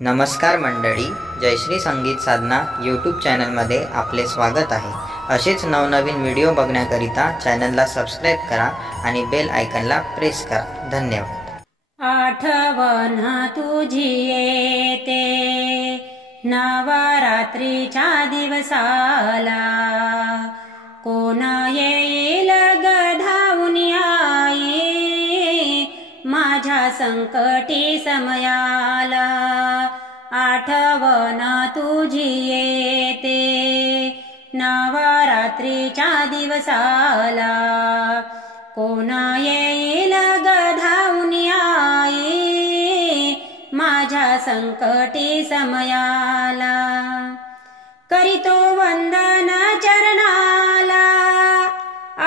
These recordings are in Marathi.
नमस्कार मंडळी, जयश्री संगीत साधना यूट्यूब चॅनलमध्ये आपले स्वागत आहे। असेच नवनवीन व्हिडिओ बघण्याकरिता चॅनलला सबस्क्राइब करा आणि बेल आयकॉनला प्रेस करा। धन्यवाद। आठवण तुझी येते नवरात्रीच्या दिवसाला, कोण येईल ग धावून आई माझ्या संकटी समयाला। आठवण तुझी येते नवरात्रीच्या दिवसाला, कोण येईल ग धावून आई माझ्या संकटी समयाला। करीतो वंदन चरणाला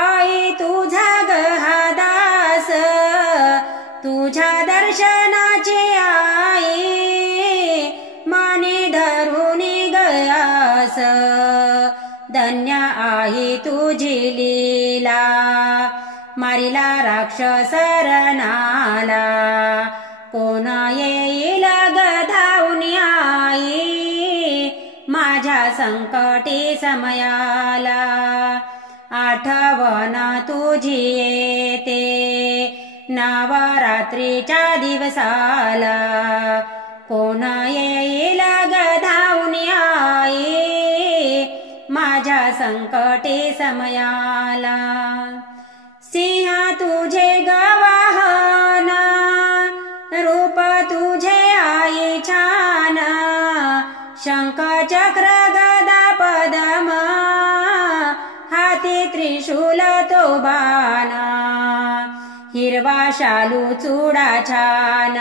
आई तुझा ग हा दास, तुझ्या दर्शनाची आई माने धरून गयास। धन्य आहे तुझी लीला मारिला राक्षस रणाला, कोण येईल ग धावून आई माझ्या संकटी समयाला। आठवण तुझी येते नवरात्रीच्या दिवसाला, कोण येईल ग धावून आई माझ्या संकटी समयाला। सिंह तुझे गवाहन, रूप तुझे आई छान, शंख चक्र गदा पद्म, हाती त्रिशूल तो बाण, हिरवा शालू चूडा छान,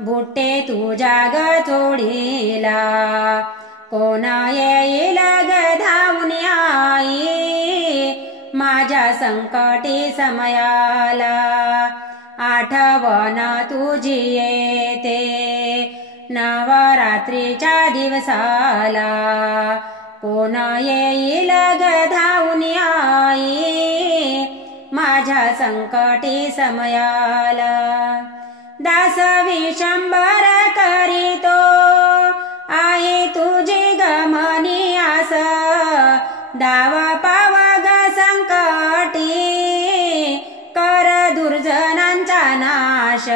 बुट्टे तुझ्या ग चोळीला, कोण येईल ग धावून आई माझ्या संकटी समयाला। आठवण तुझी येते नवरात्रीच्या दिवसाला, कोण येईल ग धावून आई माझ्या संकटी समयाला। दास विशंबर करीतो आहे तुझी गमनी आस, दाव पाव ग संकटी कर दुर्जनांचा नाश।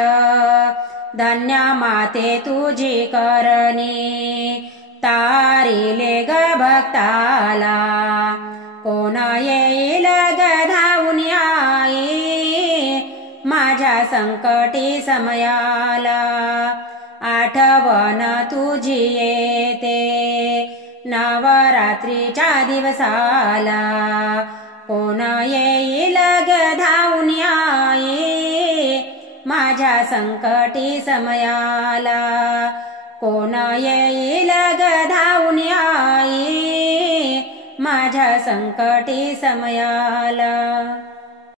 धन्य माते तुझी करणी तारिले ग भक्ताला, कोण येईल ग धावून आई माझ्या संकटी समयाला। आठवण तुझी येते नवरात्रीच्या दिवसाला, कोण येईल ग धावून आई माझ्या संकटी समयाला। कोण येईल ग धावून आई माझ्या संकटी समयाला।